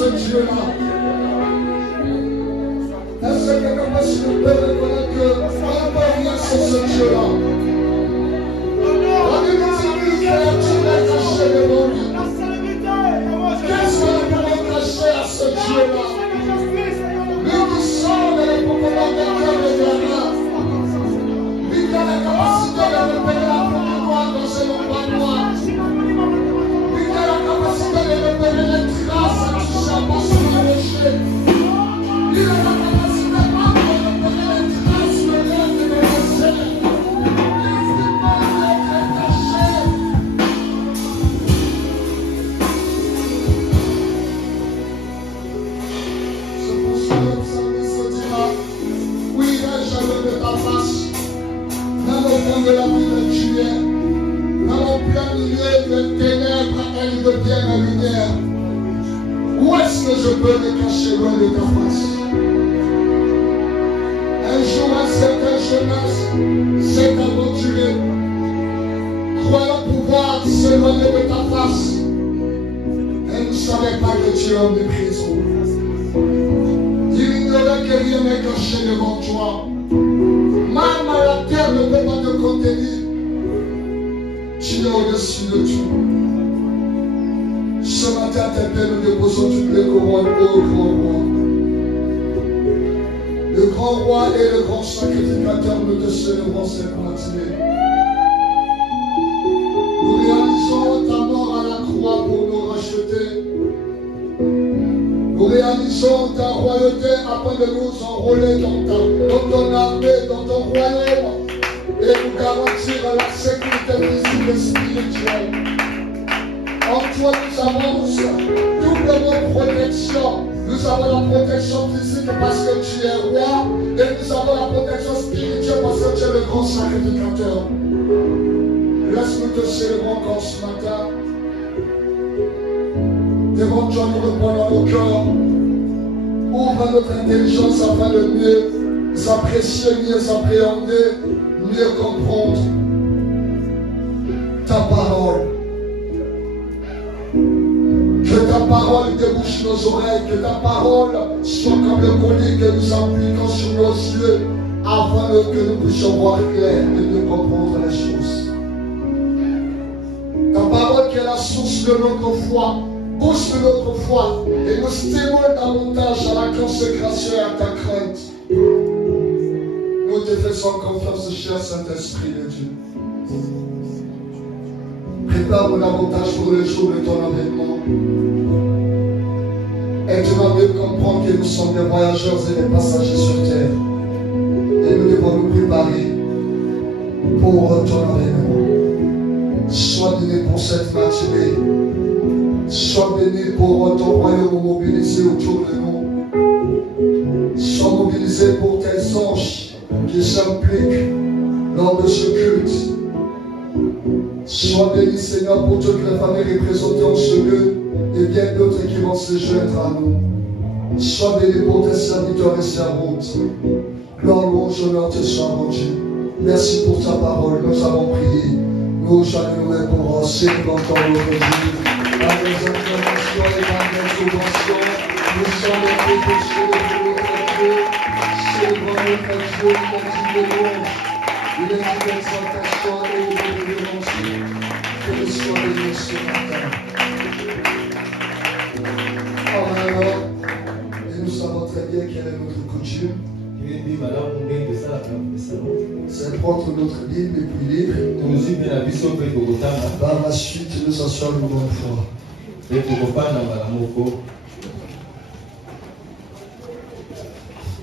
ce Dieu-là? Est-ce que quelqu'un peut reconnaître qu'on ne peut rien sans ce Dieu-là? On est dans une créature cachée devant lui. Qu'est-ce qu'on peut cacher à ce Dieu-là? Lui qui sort de la profondeur des cœurs et des reins. Lui qui a la capacité de repérer la forme noire dans ce endroit noir. Lui qui a la capacité de repérer les traces à du charbon sur le rocher. Lui qui a la capacité de repérer les traces sur le lac de l'océan. De la vie de Dieu, dans le plein milieu de ténèbres, elle devient la lumière. Où est-ce que je peux me cacher loin de ta face? Un jour, un certain jeunesse s'est aventuré, croyant pouvoir s'éloigner de ta face. Elle ne savait pas que tu es homme de prison. Il ignorait que rien n'est caché devant toi. Même la terre ne peut pas te contenir. Tu es au-dessus de tout. Ce matin, tes pères, nous déposons toutes les couronnes au grand roi. Le grand roi et le grand sacrificateur, nous te célébrons cette matinée. Nous réalisons ta mort à la croix pour nous racheter. Nous réalisons ta royauté afin de nous enrôler dans ton armée, dans ton royaume et nous garantir la sécurité physique et spirituelle. En toi, nous avons doublement protection. Nous avons la protection physique parce que tu es roi et nous avons la protection spirituelle parce que tu es le grand sacrificateur. Laisse-nous te célébrer encore ce matin. Devant toi, nous reprenons nos cœurs. Ouvre notre intelligence afin de mieux apprécier, mieux appréhender, mieux comprendre ta parole. Que ta parole débouche nos oreilles, que ta parole soit comme le collier que nous appliquons sur nos yeux afin que nous puissions voir clair et mieux comprendre les choses. Ta parole qui est la source de notre foi. Bouche de notre foi et nous stimule davantage à la consécration et à ta crainte. Nous te faisons confiance, cher Saint-Esprit de Dieu. Prépare-nous davantage pour le jour de ton avènement. Aide-nous à mieux comprendre que nous sommes des voyageurs et des passagers sur terre. Et nous devons nous préparer pour ton avènement. Sois béni pour cette matinée. Sois béni pour ton royaume mobilisé autour de nous. Sois mobilisé pour tes anges qui s'impliquent lors de ce culte. Sois béni, Seigneur, pour toutes les familles représentées en ce lieu et bien d'autres qui vont se joindre à nous. Sois béni pour tes serviteurs et servantes. Gloire, louange, honneur te soit rendu. Merci pour ta parole. Nous avons prié. Nous allons nous pour enseigner dans ton nom de Dieu. Par les interventions et par les subventions, nous sommes les péchés de notre Dieu. Célébrons notre Dieu, il est dit de louange, il est dit d'exaltation et de révérence. Que le soit béni ce matin. Amen. Et nous savons très bien quelle est notre coutume. C'est prendre notre Bible et puis lire. Par la suite, nous asseoir une bonne fois.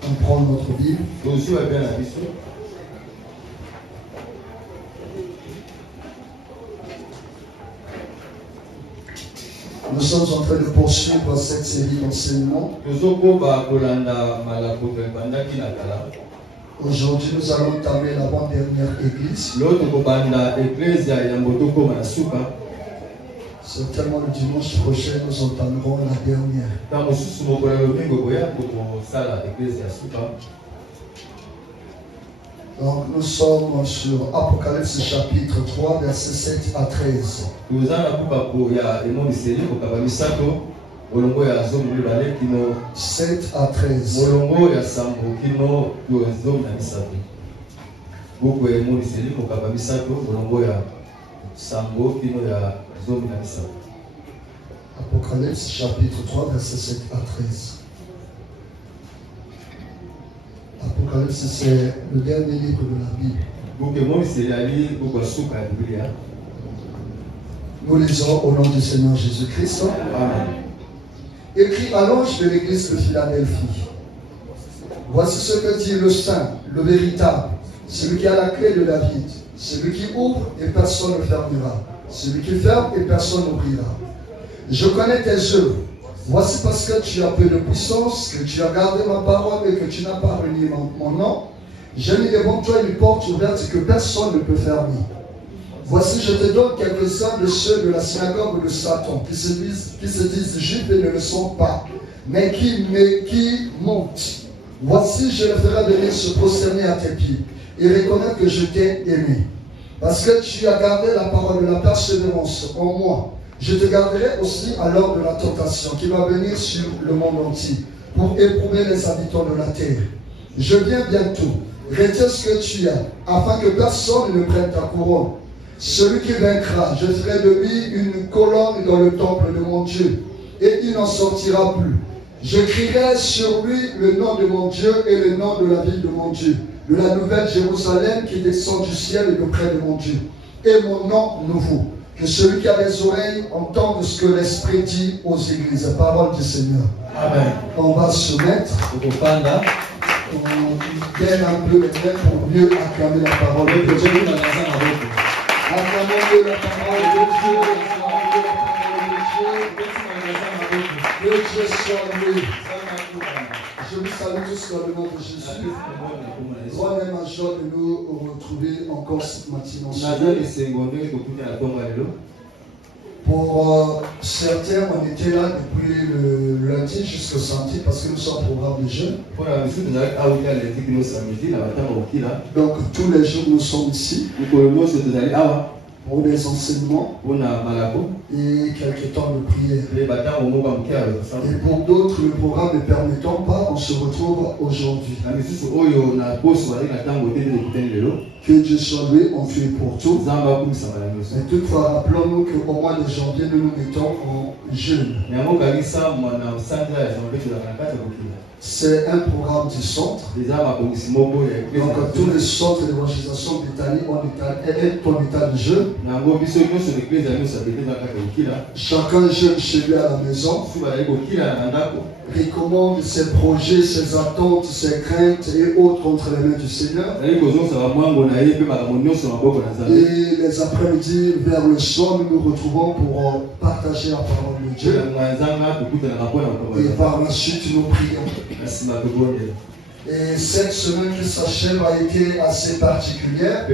On prend notre Bible. Nous sommes en train de poursuivre cette série d'enseignements. Aujourd'hui, nous allons entamer l'avant-dernière église. Certainement le dimanche prochain, nous entamerons la dernière. Donc nous sommes sur Apocalypse chapitre 3, versets 7 à 13. 7 à 13. Apocalypse chapitre 3 verset 7 à 13. Apocalypse, c'est le dernier livre de la Bible. Nous lisons au nom du Seigneur Jésus-Christ. Amen. Écrit à l'ange de l'église de Philadelphie. Voici ce que dit le Saint, le véritable, celui qui a la clé de David, celui qui ouvre et personne ne fermera, celui qui ferme et personne n'ouvrira. Je connais tes œuvres. Voici parce que tu as peu de puissance, que tu as gardé ma parole et que tu n'as pas renié mon nom. J'ai mis devant toi une porte ouverte que personne ne peut fermer. Voici, je te donne quelques-uns de ceux de la synagogue de Satan, qui se disent juifs et ne le sont pas, mais qui montent. Voici, je les ferai venir se prosterner à tes pieds et reconnaître que je t'ai aimé. Parce que tu as gardé la parole de la persévérance en moi. Je te garderai aussi à l'heure de la tentation qui va venir sur le monde entier pour éprouver les habitants de la terre. Je viens bientôt. Retiens ce que tu as, afin que personne ne prenne ta couronne. Celui qui vaincra, je ferai de lui une colonne dans le temple de mon Dieu, et il n'en sortira plus. Je crierai sur lui le nom de mon Dieu et le nom de la ville de mon Dieu, de la nouvelle Jérusalem qui descend du ciel et auprès de mon Dieu, et mon nom nouveau. Que celui qui a des oreilles entende ce que l'Esprit dit aux églises. Parole du Seigneur. Amen. On va se mettre. On gagne un peu les mains pour mieux acclamer la parole de Dieu. Acclamons la parole de Dieu. Que Dieu soit loué. Je vous salue tous dans le nom de Jésus. Droit et major de nous retrouver encore cette matinée. Pour certains, on était là depuis le lundi jusqu'au samedi parce que nous sommes au programme de jeûne. Donc tous les jours nous sommes ici pour des enseignements et quelques temps de prière. Et pour d'autres, le programme ne permettant pas, on se retrouve aujourd'hui. Que Dieu soit loué, on fait pour tout. Mais toutefois, rappelons-nous qu'au mois de janvier, nous nous mettons en jeûne. C'est un programme du centre. Donc tous les centres d'évangélisation d'Italie est en état de jeûne. Chacun jeûne chez lui à la maison. Recommande ses projets, ses attentes, ses craintes et autres entre les mains du Seigneur. Et les après-midi, vers le soir, nous nous retrouvons pour partager la parole de Dieu. Et par la suite, nous prions. Et cette semaine qui s'achève a été assez particulière,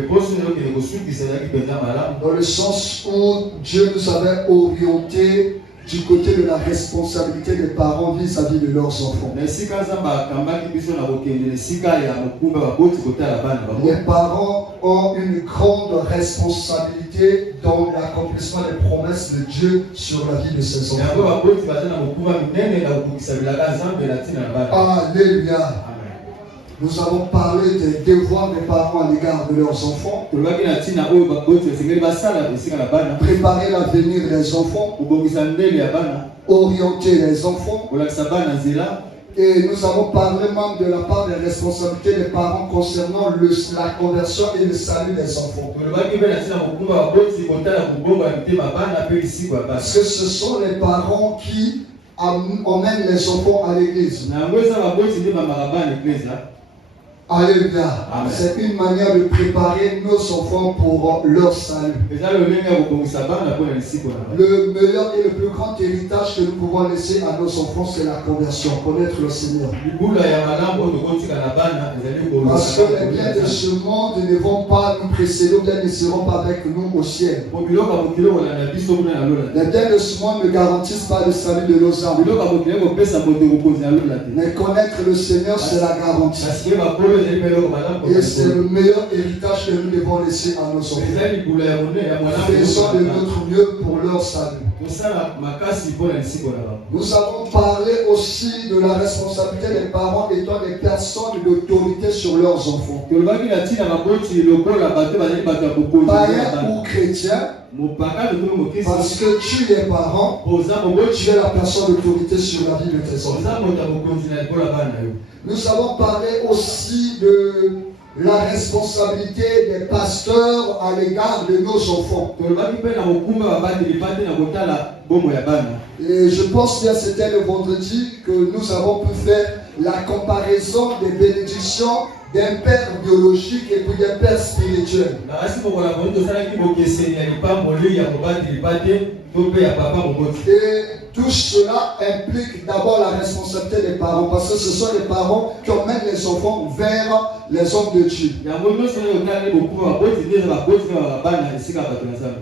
dans le sens où Dieu nous avait orientés du côté de la responsabilité des parents vis-à-vis de leurs enfants. Les parents ont une grande responsabilité dans l'accomplissement des promesses de Dieu sur la vie de ses enfants. Alléluia. Nous avons parlé des devoirs des parents à l'égard de leurs enfants. Préparer l'avenir des enfants. Orienter les enfants. Et nous avons parlé même de la part des responsabilités des parents concernant la conversion et le salut des enfants. Parce que ce sont les parents qui emmènent les enfants à l'église. Alléluia. C'est une manière de préparer nos enfants pour leur salut. Le meilleur et le plus grand héritage que nous pouvons laisser à nos enfants, c'est la conversion, connaître le Seigneur. Parce que les biens de ce monde ne vont pas nous précéder, ou bien ne seront pas avec nous au ciel. Les biens de ce monde ne garantissent pas le salut de nos âmes. Mais connaître le Seigneur, c'est la garantie. Et c'est le meilleur héritage que nous devons laisser à nos enfants. Faisons de notre mieux pour leur salut. Nous avons parlé aussi de la responsabilité des parents étant des personnes d'autorité sur leurs enfants. Païens ou chrétiens, parce que tu es parent, tu es la personne d'autorité sur la vie de tes enfants. Nous avons parlé aussi de la responsabilité des pasteurs à l'égard de nos enfants. Et je pense bien c'était le vendredi que nous avons pu faire la comparaison des bénédictions d'un père biologique et puis d'un père spirituel. Et tout cela implique d'abord la responsabilité des parents, parce que ce sont les parents qui emmènent les enfants vers les hommes de Dieu.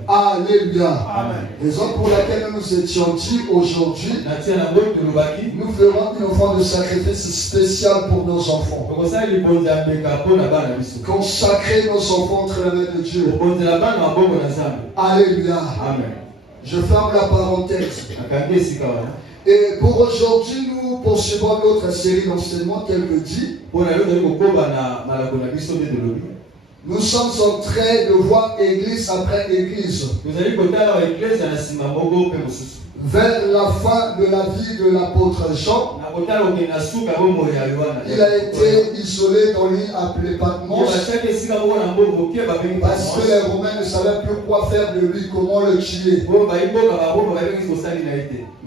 Alléluia. Amen. Raison pour laquelle nous étions dit aujourd'hui, nous ferons une offrande de sacrifice spéciale pour nos enfants. Consacrer nos enfants entre les mains de Dieu. Alléluia. Amen. Je ferme la parenthèse. Et pour aujourd'hui, nous poursuivons notre série d'enseignements tel que dit. Nous sommes en train de voir église après église. Vers la fin de la vie de l'apôtre Jean, il a été isolé dans l'île appelée Patmos parce que les Romains ne savaient plus quoi faire de lui, comment le tuer.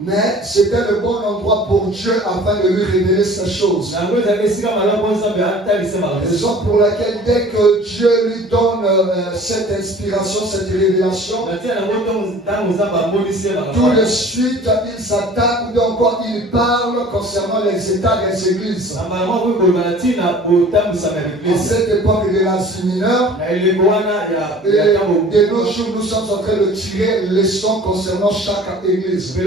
Mais c'était le bon endroit pour Dieu afin de lui révéler ces choses. Raison pour laquelle dès que Dieu lui donne cette inspiration, cette révélation, tout de suite il s'attaque ou encore il parle concernant les états des églises. À cette époque de l'Asie mineure, de nos jours nous sommes en train de tirer les leçons concernant chaque église. Et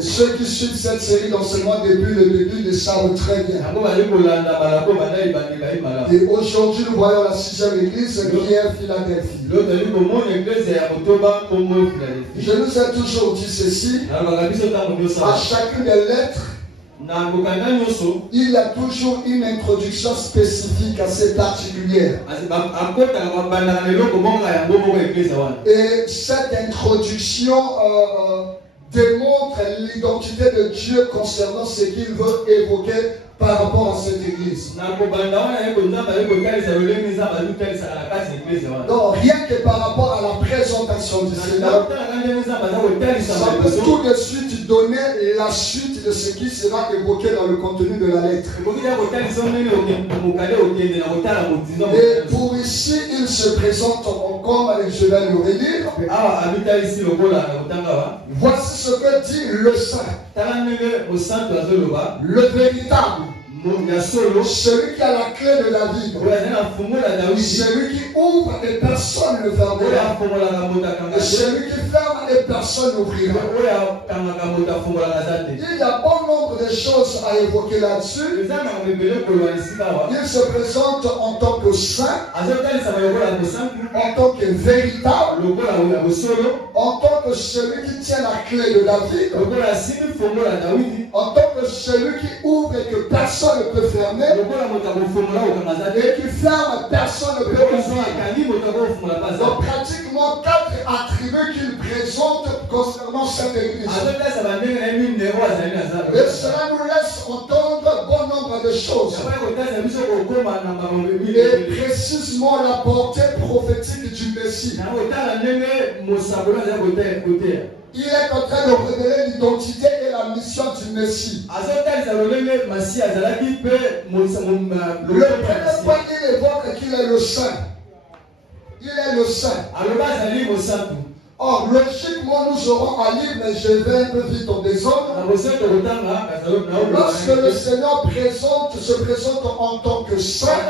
ceux qui suivent cette série d'enseignements depuis le début le savent très bien. Et aujourd'hui nous voyons la 6e église qui est Philadelphie. Je nous ai toujours dit ceci, à chacune des lettres, il y a toujours une introduction spécifique assez particulière. Et cette introduction démontre l'identité de Dieu concernant ce qu'il veut évoquer par rapport à cette église. Donc rien que par rapport à la présentation du Seigneur, ça peut tout de suite donner la suite de ce qui sera évoqué dans le contenu de la lettre. Et pour ici, il se présente comme, je vais le relire. Voici ce que dit le Saint, le véritable, celui qui a la clé de David, celui qui ouvre et personne ne fermera, et celui qui ferme et personne n'ouvrira. Il y a bon nombre de choses à évoquer là-dessus. Il se présente en tant que saint, en tant que véritable, en tant que celui qui tient la clé de David, en tant que celui qui ouvre et que personne ne peut fermer, et qui ferme, personne ne peut ouvrir. Donc pratiquement 4 attributs qu'il présente concernant cette église. Et cela nous laisse entendre bon nombre de choses. Et précisément la portée prophétique du Messie. Il est en train de révéler l'identité et la mission du Messie. Le premier point, il évoque qu'il est le Saint. Il est le Saint. Or, logiquement, nous aurons à lire, mais je vais un peu vite en désordre. Lorsque le Seigneur se présente en tant que saint,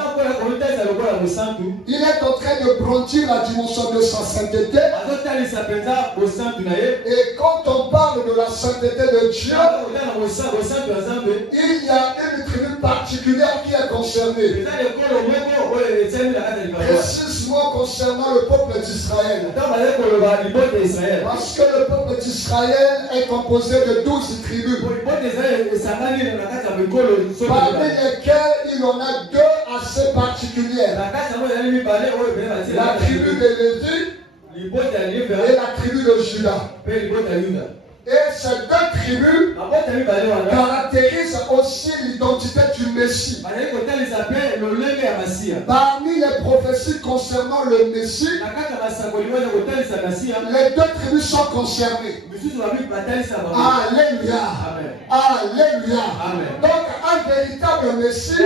il est en train de brandir la dimension de sa sainteté. Et quand on parle de la sainteté de Dieu, il y a une tribu particulière qui est concernée. Précisément précisément concernant le peuple d'Israël. Parce que le peuple d'Israël est composé de 12 tribus. Parmi lesquelles il y en a deux assez particulières. La tribu de Lévi et la tribu de Juda. Et ces deux tribus caractérisent aussi l'identité du Messie. Parmi les prophéties concernant le Messie, les deux tribus sont concernées. Alléluia. Alléluia. Donc un véritable Messie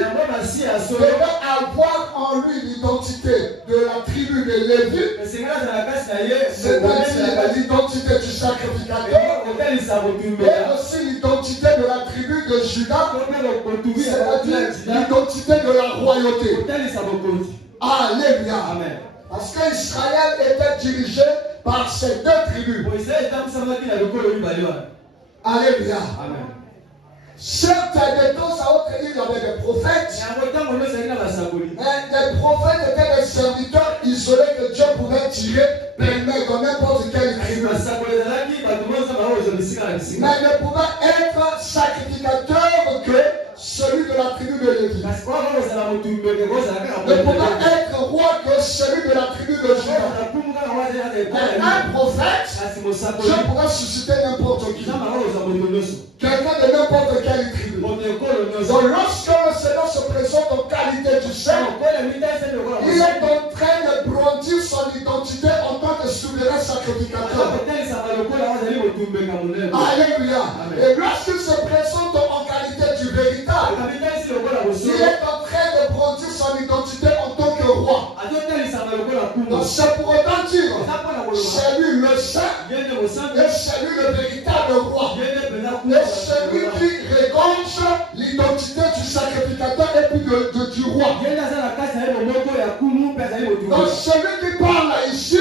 devait avoir en lui l'identité de la tribu de Lévi, c'est-à-dire l'identité du sacrificateur, et aussi l'identité de la tribu de Juda, c'est-à-dire l'identité de la royauté. Alléluia. Parce qu'Israël était dirigé par ces deux tribus. Alléluia. Certes, de temps à autre, il y avait des prophètes. Mais les prophètes étaient des serviteurs isolés que Dieu pouvait tirer, permettre dans n'importe quelle tribu. Mais ne pouvait être sacrificateur que celui de la tribu de Lévi. Ne pouvait être roi que celui de la tribu de Juda. Mais un prophète, Dieu pourrait susciter n'importe qui. Quelqu'un de n'importe quelle tribu. Donc lorsque le Seigneur se présente en qualité du Seigneur, il est en train de brandir son identité en tant que souverain sacrificateur. Alléluia. Et lorsqu'il se présente en qualité du véritable, il est en train de brandir son identité en tant que roi. Donc c'est pour autant dire, c'est lui le saint et c'est lui le véritable roi. Et c'est lui qui regorge l'identité du sacrificateur et puis du roi. Donc celui qui parle ici,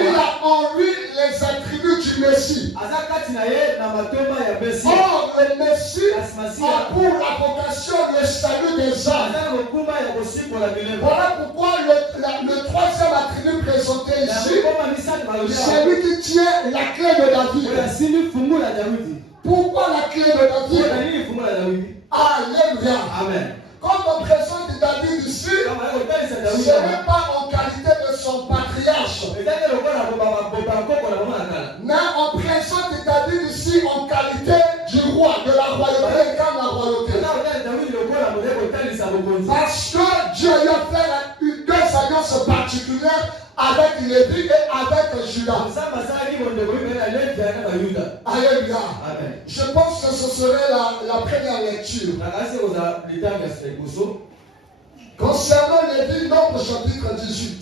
il a en lui les attributs du Messie. Or, le Messie a pour la vocation le salut des âmes. Voilà pourquoi le troisième attribut présenté ici, c'est lui qui tient la clé de David. Pourquoi la clé de David? Alléluia. Amen. Quand on présente David ici, ce n'est pas en qualité de son patriarche. Mais on présente David ici en qualité du roi, de la royauté, comme la royauté. Parce que Dieu a fait deux alliances particulières avec Lévi et avec Juda. Alléluia. Je pense que ce serait la première lecture. Concernant Lévi, Nombre chapitre 18.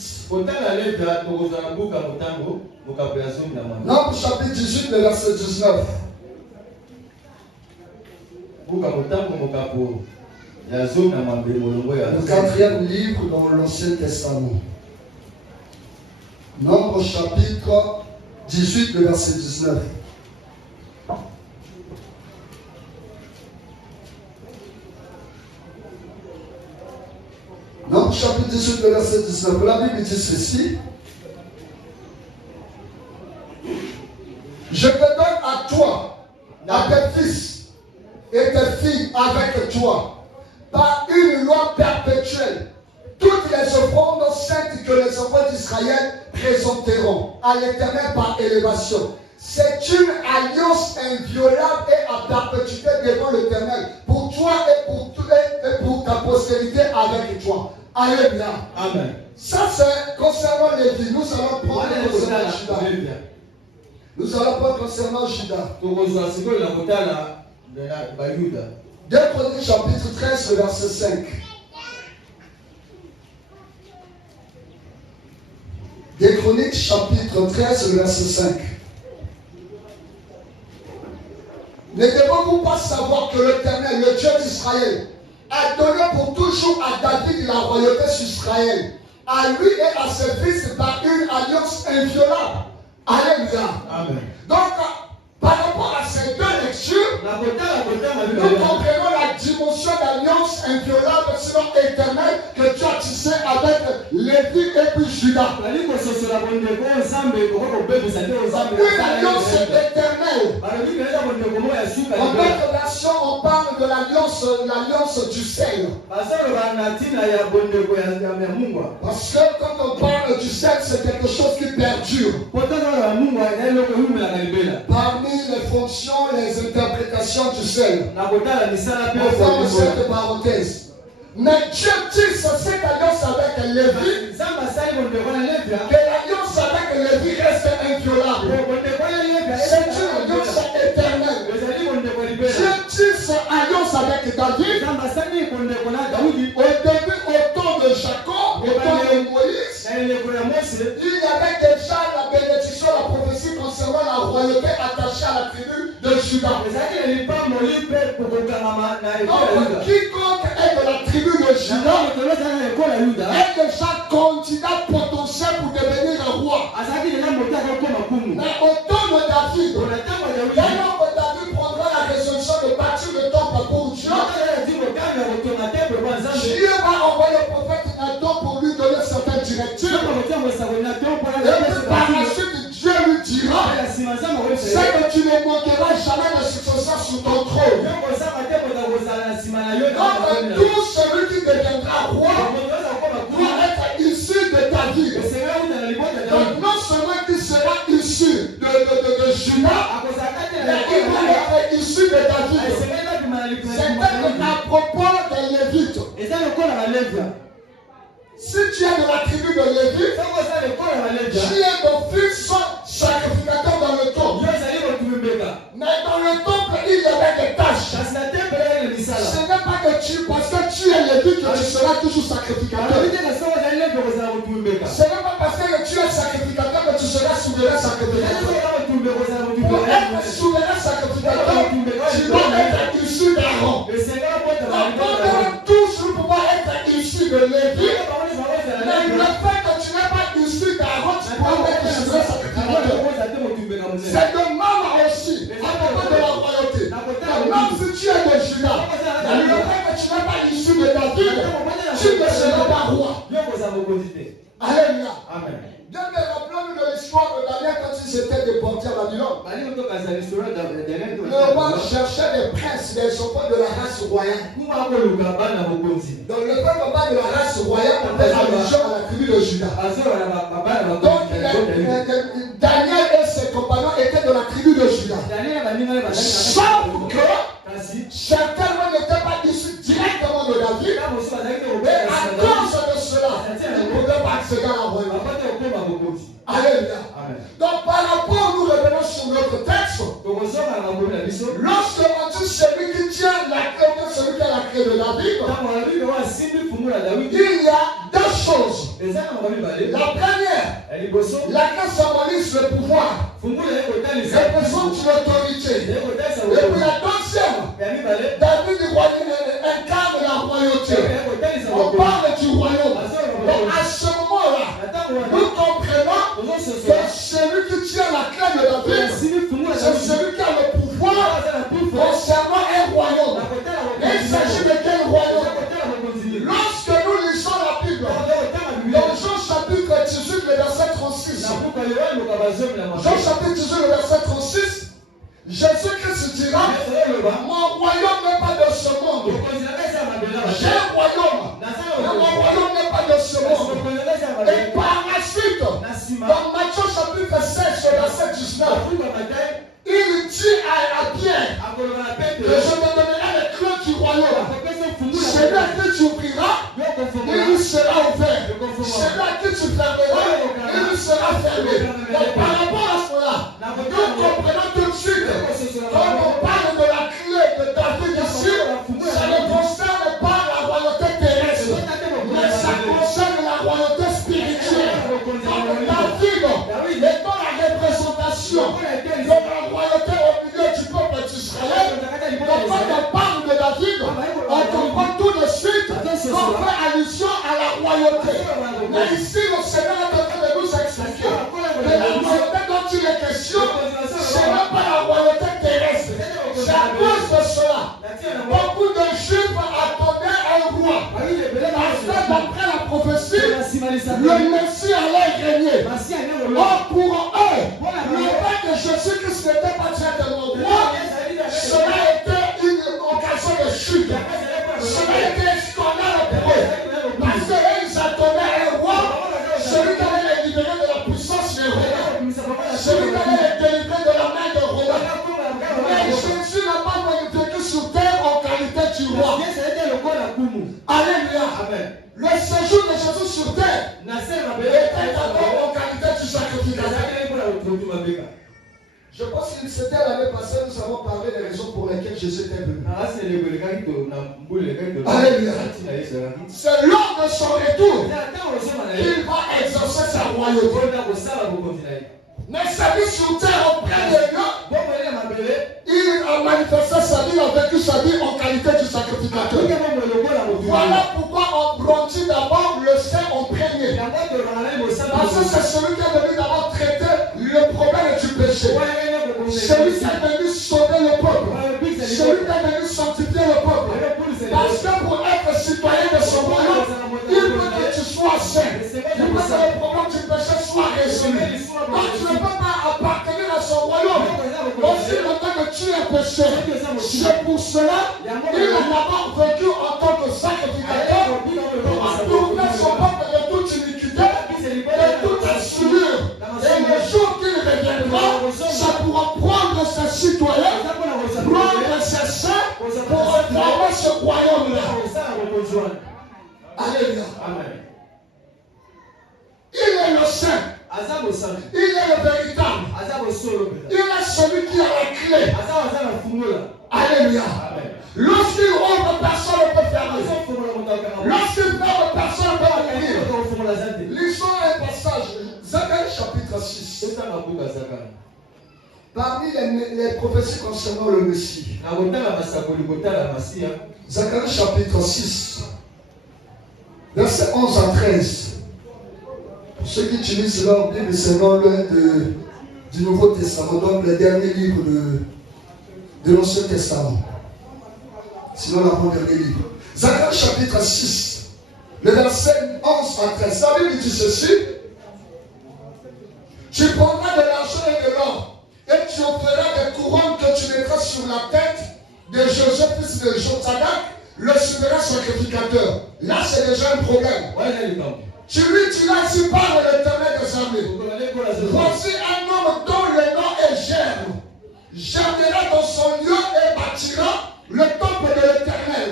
Nombre chapitre 18, le verset 19. Le quatrième livre dans l'Ancien Testament. Nombre chapitre 18, le verset 19. Nombre chapitre 18, le verset 19. La Bible dit ceci. Je te donne à toi, à tes fils et tes filles avec toi, par une loi perpétuelle, toutes les offrandes saintes que les enfants d'Israël présenteront à l'Éternel par élévation. C'est une alliance inviolable et à perpétuité devant l'Éternel, pour toi et pour ta postérité avec toi. Alléluia. Amen. Ça c'est concernant Lévi. Nous allons prendre concernant Juda. Nous allons prendre concernant Juda. 2 Chroniques chapitre 13, verset 5. 2 Chroniques chapitre 13, verset 5. Ne devons-vous pas savoir que l'Éternel, le Dieu d'Israël, a donné pour toujours à David la royauté sur Israël, à lui et à ses fils par une alliance inviolable. Alléluia. Amen. Donc, par rapport à ces deux lectures, nous comprenons la dimension d'alliance inviolable, sinon éternelle, que Dieu a tissée associé avec Lévi et puis Judas. Une alliance éternelle. En notre version, on parle de l'alliance du sel. Parce que quand on parle du sel, c'est quelque chose qui perdure. Parmi les fonctions et les interprétations du sel, on fait cette parenthèse. Mais Dieu tisse cette alliance avec Lévi, que l'alliance avec Lévi reste inviolable. C'est une alliance éternelle. Dieu tisse alliance avec David. Au début, au temps de Jacob, au temps de Moïse, il y avait déjà la bénédiction, la prophétie concernant la royauté attachée à la tribu de Judas. Donc, quiconque est de la tribu de Judas est déjà candidat potentiel pour devenir un roi. Mais au temps de David, alors que David prendra la résolution de bâtir le temple pour Dieu, Dieu va envoyer le prophète Nathan pour lui donner certaines directives. Et puis par la suite, Dieu lui dira, c'est que tu ne manqueras jamais de successeur sur ton trône. Donc tout celui qui deviendra roi doit être issu de David. Donc non seulement il sera issu de Judas, mais il va être issu de David. C'est à propos des Lévites. Si tu es de la tribu de Lévi, tu es d'office sacrificateur dans le temple. Mais dans le temple, il y avait des tâches. Ce n'est pas que parce que tu es Lévi que tu seras toujours sacrificateur. Ce n'est pas parce que tu es sacrificateur que tu seras souverain sacrificateur. Pour être souverain sacrificateur, tu dois être issu d'Aaron. Donc, toujours pouvoir être issu de Lévi. Mais le fait que tu n'es pas issu d'Aaron, tu pourras être souverain sacrificateur. C'est de mal aussi à propos de la royauté. Même si tu es de Judas, le fait que tu n'es pas issu de David, tu ne seras pas roi. Alléluia. Amen. Donc, rappelons-nous de l'histoire de Daniel quand ils étaient déportés à Babylone. Le roi cherchait des princes, des enfants de la race royale. Donc, le peuple pas de la race royale, on fait allusion à la tribu de Judas. Donc, Daniel et ses compagnons étaient de la tribu de Judas. Sauf que certains n'étaient pas issus directement de David. Mais à cause de cela, ils ne pouvaient pas accéder à la royauté. Alléluia. Donc par rapport, nous revenons sur notre texte. Lorsque on dit celui qui tient la clé, celui qui a la clé de David, il y a deux choses. La première, la clé symbolise le pouvoir, représente l'autorité. Et puis la deuxième, David incarne la royauté. On parle du royaume. Donc à ce moment-là, nous comprenons que celui qui tient la clé de David, c'est celui qui a le pouvoir concernant un royaume. Et il s'agit de quel royaume? Lorsque nous lisons la Bible, dans Jean chapitre 18, le verset 36, Jean chapitre 18, le verset 36, Jésus-Christ dira, mon royaume n'est pas de ce monde. J'ai un royaume, mais mon royaume n'est pas de ce monde. Et par la suite, dans Matthieu chapitre 16, verset 19, il dit à Pierre que je te donnerai les clés du royaume. Celui à qui tu ouvriras, il sera ouvert. Celui à qui tu fermeras, il sera fermé. Donc par rapport à cela, nous comprenons tout de suite, quand on parle de la clé de David ici, ça ne concerne pas la royauté terrestre, mais ça concerne la royauté spirituelle. Donc David étant la représentation de la royauté au milieu du peuple d'Israël, donc quand on parle de David, on comprend tout de suite qu'on fait allusion à la royauté. Mais ici, le Seigneur est en train de nous expliquer que la royauté dont il est question, ce n'est pas la royauté terrestre. C'est à cause de cela. Beaucoup de Juifs attendaient un roi. Parce que d'après la prophétie le Messie allait régner. Or, pour eux, le fait que Jésus-Christ n'était pas directement roi, cela était une occasion de chute. Cela était un scandale pour eux. Parce qu'ils attendaient un roi, celui qui allait les libérer de la puissance des Romains, celui qui allait les délivrer de la main des Romains. Mais Jésus n'a pas vécu sur terre en qualité du roi. Alléluia. Le séjour de Jésus sur terre était d'abord en qualité du sacrificateur. Je pense que c'était l'année passée, nous avons parlé des raisons pour lesquelles Jésus était venu. Alléluia. C'est lors de son retour qu'il va exaucer sa royauté. Mais sa vie sur terre en plein lieu, il a manifesté sa vie, il a vécu sa vie en qualité du sacrificateur. Voilà pourquoi on brandit d'abord le sein en premier. Parce que c'est celui qui est venu d'abord traiter le problème du péché. Celui qui est venu sauver le peuple. Celui qui est venu sanctifier le peuple. Parce que pour être citoyen de son royaume, il veut que tu sois saint. Il veut que le problème du péché soit résolu. Donc tu ne peux pas appartenir à son royaume aussi longtemps que tu es pécheur. C'est pour cela qu'il a d'abord vécu en tant que sacrificateur pour entourer son peuple de toute iniquité, de toute souillure. Et le jour qu'il reviendra, ça pourra prendre ses citoyens, prendre ses saints pour reformer ce royaume-là. Alléluia. Il est le saint. Il est le véritable. Il est celui qui a la clé. Alléluia. Lorsqu'il ouvre, personne ne peut fermer. Lorsqu'il ferme, personne ne peut ouvrir. Lisons un passage. Zacharie chapitre 6. Parmi les prophéties concernant le Messie. Zacharie chapitre 6. Versets 11 à 13. Pour ceux qui utilisent leur Bible, c'est non loin du Nouveau Testament, donc le dernier livre de l'Ancien Testament. Sinon, l'avant-dernier livre. Zacharie chapitre 6, le verset 11 à 13. La Bible dit ceci. Tu prendras de l'argent et de l'or, et tu en feras des couronnes que tu mettras sur la tête de Joseph, fils de Josadak, le souverain sacrificateur. Là, c'est déjà un problème. Tu lui diras ainsi par l'Éternel des armées. Voici un homme dont le nom est Germe. Germera dans son lieu et bâtira le temple de l'Éternel.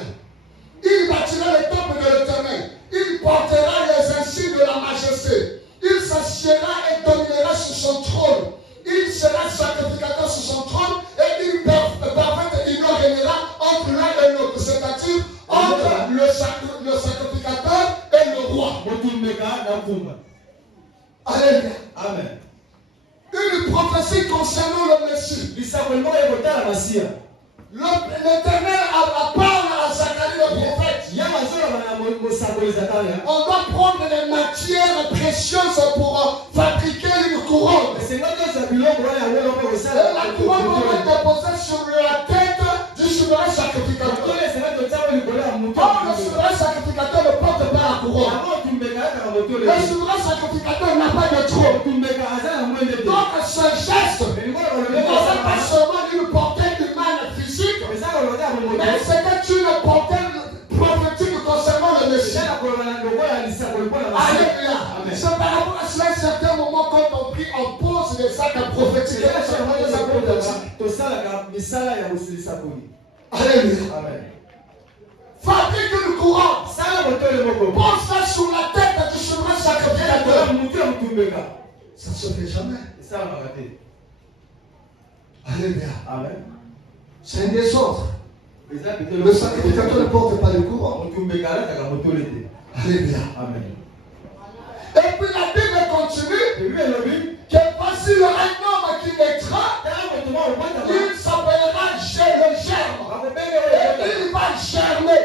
Il bâtira le temple de l'Éternel. Il portera les insignes de la majesté. Il s'assiera et dominera sur son trône. Il sera sacrificateur sur son trône et il régnera entre l'un et l'autre, c'est-à-dire entre le sacrificateur et le roi. Alléluia. Amen. Une prophétie concernant le Messie. L'Éternel parle à Zacharie le prophète. On doit prendre des matières précieuses pour fabriquer une couronne. Et la couronne doit être déposée sur la tête du souverain sacrificateur. Or, le souverain sacrificateur ne porte pas la couronne. Le souverain sacrificateur n'a pas de trône. Donc ce geste ne va pas seulement lui porter humaine physique, mais c'était une portée prophétique concernant le Messie. Alléluia. C'est par rapport à cela, à certains moments, quand on prie, on pose des actes prophétiques. Alléluia. Fabrique une couronne. Pose ça sur la tête du souverain sacrificateur. Ça ne se fait jamais. Alléluia. C'est un désordre. Le sacrificateur ne porte pas le couronne. Alléluia. Et puis la Bible continue que voici un homme qui naîtra, il s'appellera le germe. Et il va germer.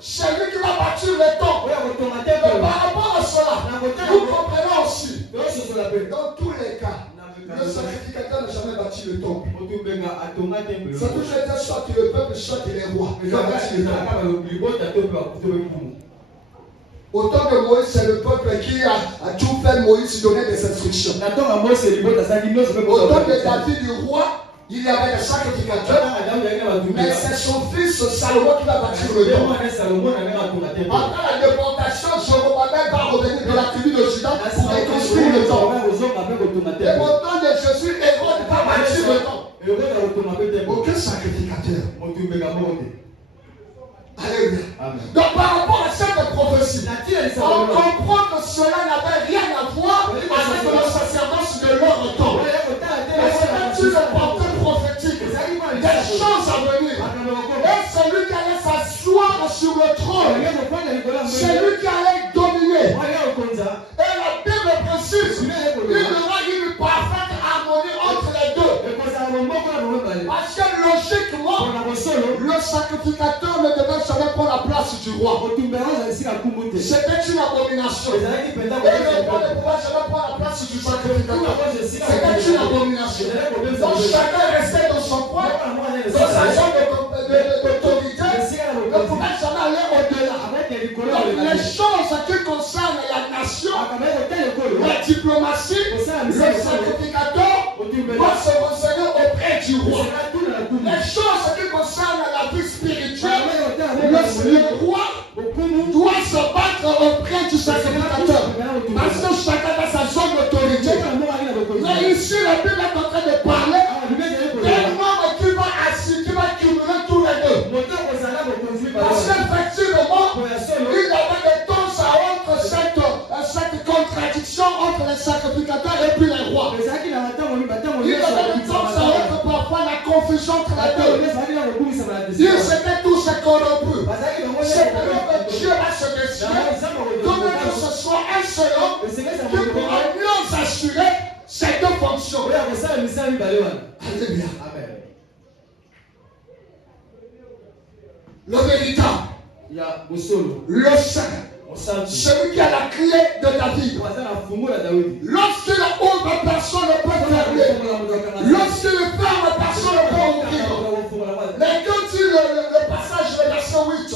C'est lui qui va bâtir le temple. Et par rapport à cela, nous comprenons aussi, dans tous les cas, le sacrificateur n'a jamais bâti le temple. Ça a toujours été soit le peuple, soit les rois. Il a bâti le temple. Au temps de Moïse, c'est le peuple qui a tout fait. Moïse donnait des instructions. Au temps de David, du roi, il y avait des sacrificateurs. Mais c'est son fils Salomon qui va bâtir le temple. Après la déportation, Jéroboam va revenir de la tribu de Juda pour reconstruire le temple. Et au temps de Jésus, Hérode va bâtir le temple. Aucun sacrificateur. Alléluia. Donc par rapport à cette prophétie, on comprend que cela n'avait rien à voir avec le sacerdoce de leur temps. Mais c'était une portée prophétique, des choses à venir. Et celui qui allait s'asseoir sur le trône, celui qui allait dominer. Et la Bible précise, il y aura une parfaite harmonie entre les deux. Parce que logiquement, le sacrificateur ne devait jamais prendre la place du roi. C'était une abomination. Et le roi ne pouvait jamais prendre la place du sacrificateur. C'était une abomination. Donc chacun restait dans son coin, dans sa zone d'autorité, ne pouvait jamais aller au-delà. Donc les choses qui concernent la nation, la diplomatie, le sacrificateur doit se renseigner auprès du roi. Les choses qui concernent la vie spirituelle, le roi doit se battre auprès du sacrificateur. Parce que chacun a sa zone d'autorité. Mais ici, la Bible est en train de parler d'un homme qui va cumuler tous les deux. Parce qu'effectivement, il y avait de temps à autre cette contradiction entre les sacrificateurs et puis les rois. Il y avait de temps à autre parfois la confusion entre les deux. Ils étaient tous corrompus. C'est pour que Dieu va se décider que ce soit un seul homme qui pourra mieux assurer ces deux fonctions. Alléluia. Le véritable, le saint, celui qui a la clé de David. Lorsqu'il ouvre, personne ne peut fermer. Lorsqu'il ferme, personne ne peut ouvrir. Mais quand le passage de verset 8,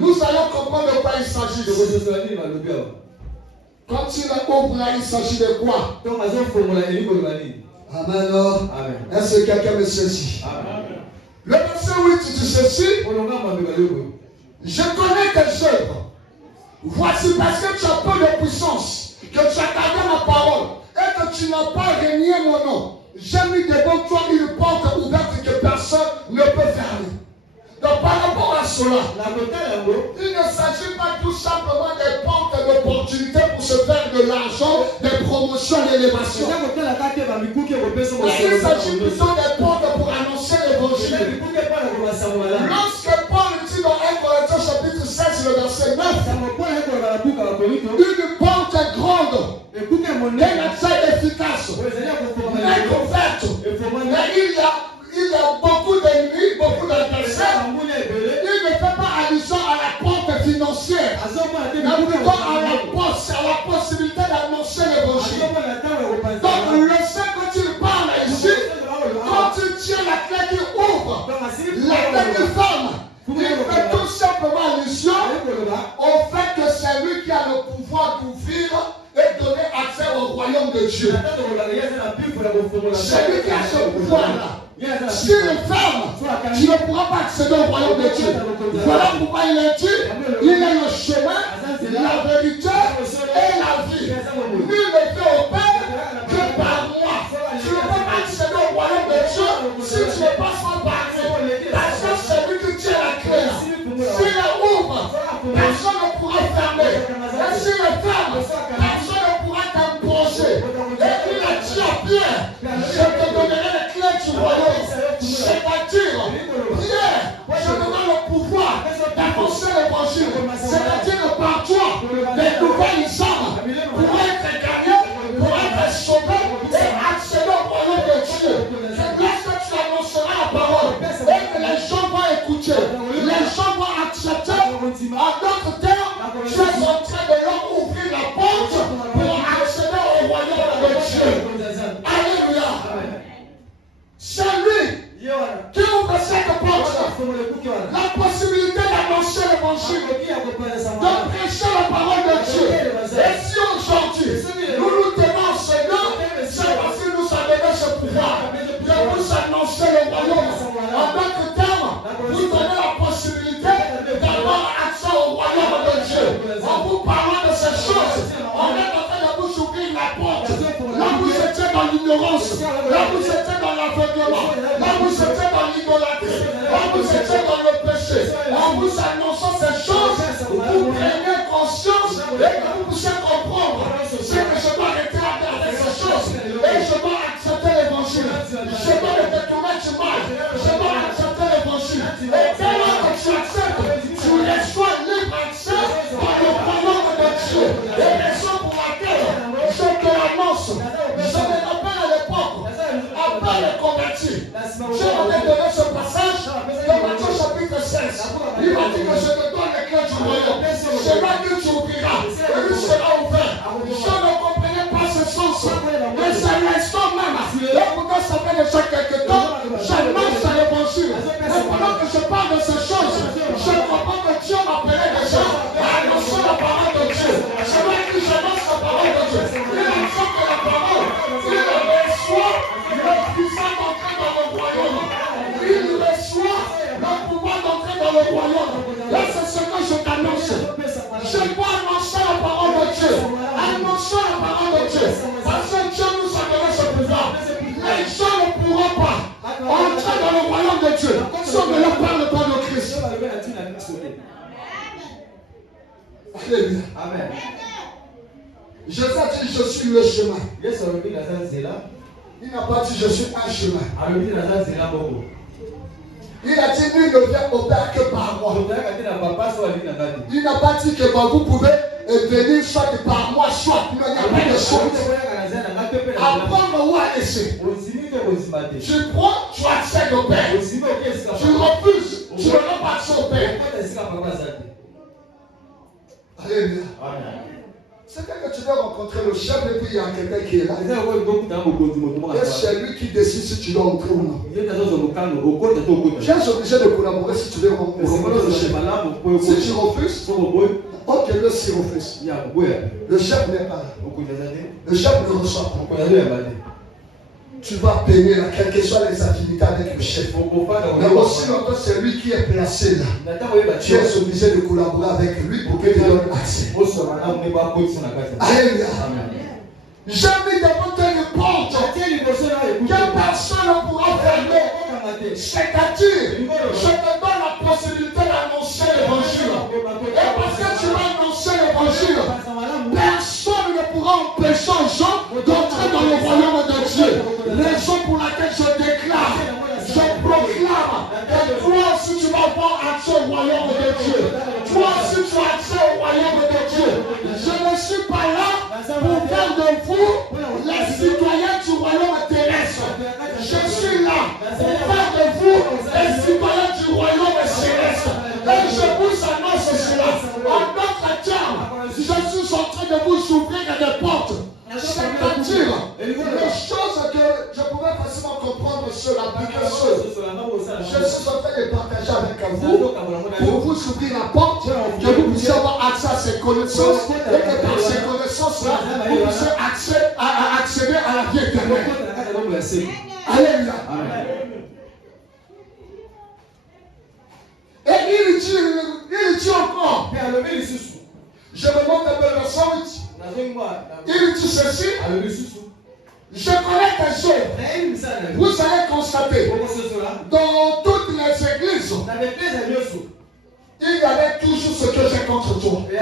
nous allons comprendre de quoi il s'agit. Quand il ouvre là, il s'agit de quoi? Amen. Est-ce que quelqu'un me saisit? Le verset 8 dit ceci. Je connais tes œuvres. Voici parce que tu as peu de puissance, que tu as gardé ma parole et que tu n'as pas renié mon nom. J'ai mis devant toi une porte ouverte que personne ne peut fermer. Donc par rapport à cela, il ne s'agit pas tout simplement des portes d'opportunité pour se faire de l'argent, des promotions, d'élévation. Mais il s'agit plutôt des portes pour annoncer l'évangile. Lorsque Paul dit dans 1 Corinthiens chapitre 16, le verset 9, une porte grande et la taille efficace, mais ouverte. Mais il y a beaucoup d'ennemis, beaucoup d'adversaires. Il ne fait pas allusion à la porte financière, mais plutôt à la possibilité d'annoncer l'évangile. Donc le Seigneur, quand il parle ici, quand il tient la clé qui ouvre, la clé qui ferme, il fait tout simplement allusion au fait que c'est lui qui a le pouvoir d'ouvrir et donner accès au royaume de Dieu. C'est lui qui a ce pouvoir-là. S'il est ferme, tu ne pourras pas accéder au royaume de Dieu. Voilà pourquoi il est dit, il est le chemin, la vérité et la vie. Nul ne fait au Père que par moi. Tu ne peux pas accéder au royaume de Dieu si tu ne passes pas par lui. Parce que c'est lui qui tient la clé. S'il est ouvre, personne ne pourra fermer. Et s'il est ferme, personne ne pourra t'imposer. Et il a dit à Pierre, je te donnerai les clés du royaume. C'est-à-dire, Pierre, je te donne le pouvoir d'annoncer l'évangile. C'est-à-dire par toi, les nouvelles âmes pourraient être gagnées, pourraient être sauvées et accéder au royaume de Dieu. Lorsque tu annonceras la parole et que les gens vont écouter, les gens vont accepter, en d'autres termes, tu es en train de leur ouvrir la porte pour accéder au royaume de Dieu. Alléluia. C'est lui qui ouvre cette porte, la possibilité d'annoncer l'évangile, de prêcher quand vous étiez dans le péché, en vous annonçant ces choses, vous prenez conscience et que vous puissiez comprendre c'est que je dois arrêter avec ces choses et je dois accepter l'évangile. Je dois me détourner du mal. Je dois accepter l'évangile. Et dès lors que tu acceptes, tu reçois libre accès par le royaume de Dieu. Et raison pour laquelle je te l'annonce. Je me rappelle à l'époque, après le converti, Dieu m'avait donné ce passage dans Matthieu chapitre 16. Il m'a dit que je te donne les clés du royaume. C'est là que tu ouvriras et il sera ouvert. Je ne comprenais pas ce sens, mais c'est l'instant même. Et pourtant, ça fait déjà quelque temps, j'annonce à l'évangile. Et pendant que je parle de ces choses, je comprends que Dieu m'appelait déjà à annoncer la parole de Dieu. C'est vrai que j'annonce la parole de Dieu. Il annonce que la parole, il reçoit le puissant d'entrer dans le royaume. Il reçoit le pouvoir d'entrer dans le royaume. Là, c'est ce que je t'annonce. Je dois annoncer la parole de Dieu. Annoncer la parole de Dieu. Parce que Dieu nous a donné ce pouvoir. Les gens ne pourront pas entrer dans le royaume de Dieu si on ne leur parle pas de Christ. Alléluia. Amen. Jésus a dit je suis le chemin. Il n'a pas dit je suis un chemin. Il a dit nul ne vient au Père que par moi. Il n'a pas dit que vous pouvez venir soit par moi, soit il n'y a pas de chose. Apprendre ou à laisser. Tu prends, tu accèdes au Père. Tu refuses, tu ne rends pas accès au Père. Alléluia. C'est que tu dois rencontrer le chef et puis il y a quelqu'un qui est là. Et c'est lui qui décide si tu dois entrer ou non. Tu es obligé de collaborer si tu veux rencontrer le chef. Si tu refuses, ok, le si refuse. Le chef n'est pas là. Le chef ne reçoit pas. Tu vas payer là, quelles que soient les affinités avec le chef. Mais aussi longtemps, c'est lui qui est placé là. Tu es obligé de collaborer avec lui pour qu'il te donne accès. Alléluia. J'ai mis devant toi une porte que personne ne pourra fermer. C'est-à-dire, je te donne la possibilité d'annoncer l'évangile. Et parce que tu vas annoncer l'évangile, personne ne pourra empêcher les gens d'entrer dans le royaume de Dieu. Raison pour laquelle je déclare, je proclame que toi aussi tu vas avoir accès au royaume de Dieu. Toi aussi tu as accès au royaume de Dieu. Je ne suis pas là pour faire de vous les citoyens du royaume terrestre. Je suis là pour faire de vous les citoyens du royaume céleste. Et je vous annonce cela. En d'autres termes, je suis en train de vous ouvrir des portes. C'est-à-dire, les choses que je pouvais facilement comprendre sur l'application, je suis en train de partager avec vous pour vous ouvrir la porte, que vous puissiez avoir accès à ces connaissances et que par ces connaissances-là, vous puissiez accéder à la vie éternelle. Alléluia. Et il dit encore, je me montre un peu le verset 8. Il dit ceci. Je connais tes œuvres. Vous allez constater dans toutes les églises, il y avait toujours ce que j'ai contre toi. Il y a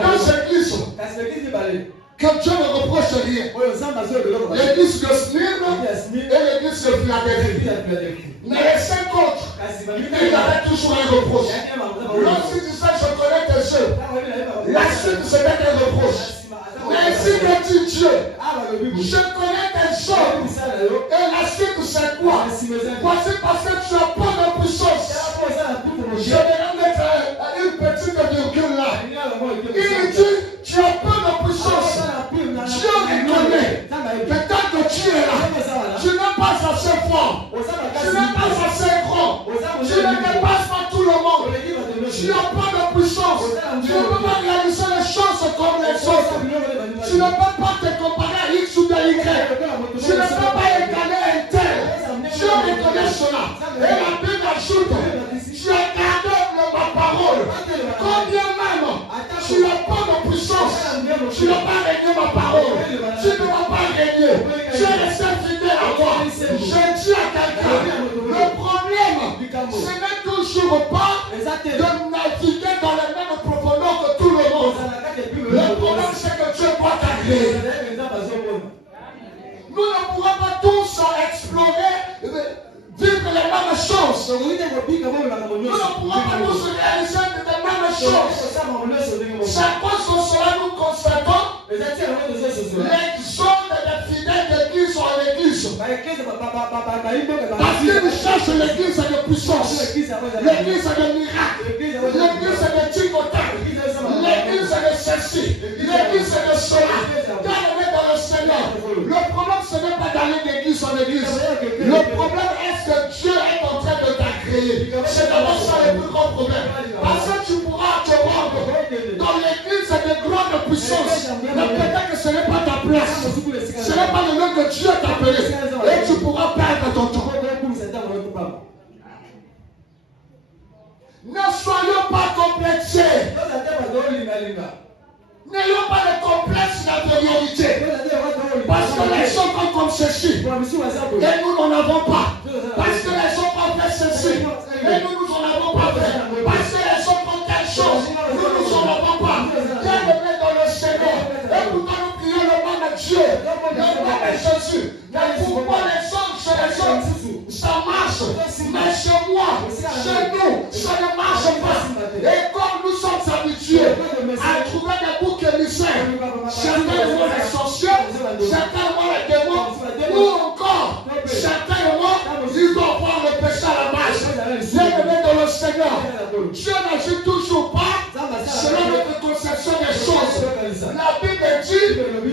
deux églises que Dieu ne reproche rien. L'église de Smyrne et l'église de Philadelphie. Mais les 5 autres, il y avait toujours un reproche. Lorsqu'il disait je connais tes œuvres, la suite c'était un reproche. Mais s'il me dit Dieu, je connais tes œuvres, et la suite c'est quoi? Voici parce que tu as pas de puissance. Je vais mettre une petite virgule là. Il dit tu as pas de puissance. Dieu reconnaît que tant que tu es là, tu n'es pas assez fort, tu n'es pas assez grand, tu ne dépasses pas tout le monde, tu n'as pas de puissance, tu ne peux pas réaliser les choses comme les autres, tu ne peux pas te comparer à X ou à Y, tu ne peux pas égaler un tel. Dieu reconnaît cela. Et Ce n'est toujours pas de naviguer dans la même profondeur que tout le monde. Le problème, c'est que Dieu doit t'agréer. Nous ne pourrons pas tous explorer, vivre les mêmes choses. Nous ne pourrons pas tous réaliser les mêmes choses. C'est quoi ce cela nous constatons l'exode des fidèles d'église en église. Parce qu'ils cherchent l'église de puissance, l'église de miracle, l'église de ticotac, l'église de ceci, l'église de cela. Quand on est dans le Seigneur, le problème ce n'est pas d'aller d'église en église. Le problème est que Dieu est en train de t'agréer. C'est d'abord ça le plus grand problème. Parce que tu pourras te rendre dans l'église de grande puissance. Mais peut-être que ce n'est pas ta place. Ce n'est pas le nom que Dieu t'a appelé. Et tu pourras perdre ton temps. Ne soyons pas complexés. N'ayons pas de complexe d'infériorité. Parce que les gens font comme ceci. Et nous n'en avons pas. Parce que les gens font fait ceci. Et nous n'en avons pas fait. Parce que les gens font telle chose. Nous n'en avons pas. Bien aimé dans le Seigneur. Et pourtant nous prions le nom de Dieu. Le nom de Jésus. Mais pourquoi les autres, ça marche. Mais chez moi, chez nous, ça ne marche pas. Et comme nous sommes habitués à trouver des boucs émissaires, certains voient les sorciers, certains voient les démons, ou encore, certains voient, ils doivent voir le péché à la base. Bien-aimé dans le Seigneur, Dieu n'agit toujours pas selon notre conception des choses. La Bible dit,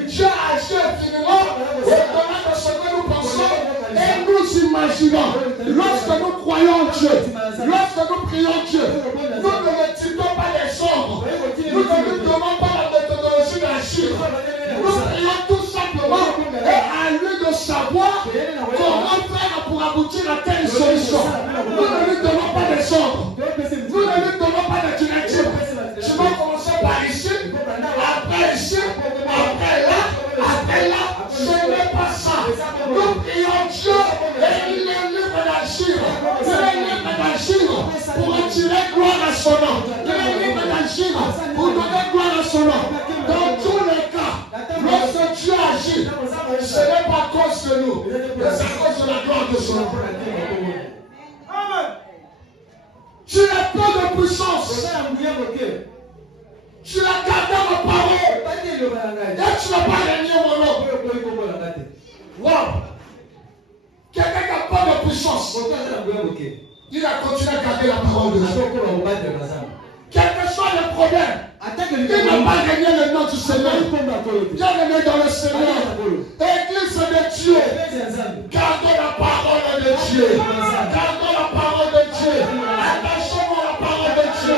Dieu agit infiniment au-delà de ce que nous pensons et nous imaginons. Lorsque nous croyons en Dieu, lorsque nous prions Dieu, nous ne retirons pas les ombres. Nous ne lui donnons pas la méthodologie d'agir. Nous prions tout simplement et à lui de savoir comment faire pour aboutir à telle solution. Nous ne lui donnons pas des ombres. Nous ne lui donnons pas de direction. Tu vas commencer par ici, après ici, après là, ce n'est pas ça. Nous prions Dieu et il est libre d'agir. Il est libre d'agir pour attirer gloire à son nom. Il est libre d'agir pour donner gloire à son nom. Dans tous les cas, lorsque Dieu agit, ce n'est pas à cause de nous, mais c'est à cause de la gloire de son nom. Amen. Tu n'as pas de puissance. Tu as gardé ma parole. Et tu n'as pas régné mon nom. Wow. Quelqu'un qui n'a pas de puissance, il a continué à garder la parole de Dieu. Quel que soit le problème, il n'a pas régné le nom du Seigneur. Bien-aimé dans le Seigneur, Église de Dieu, gardons la parole de Dieu. Gardons la parole de Dieu. Attachons-nous à la parole de Dieu.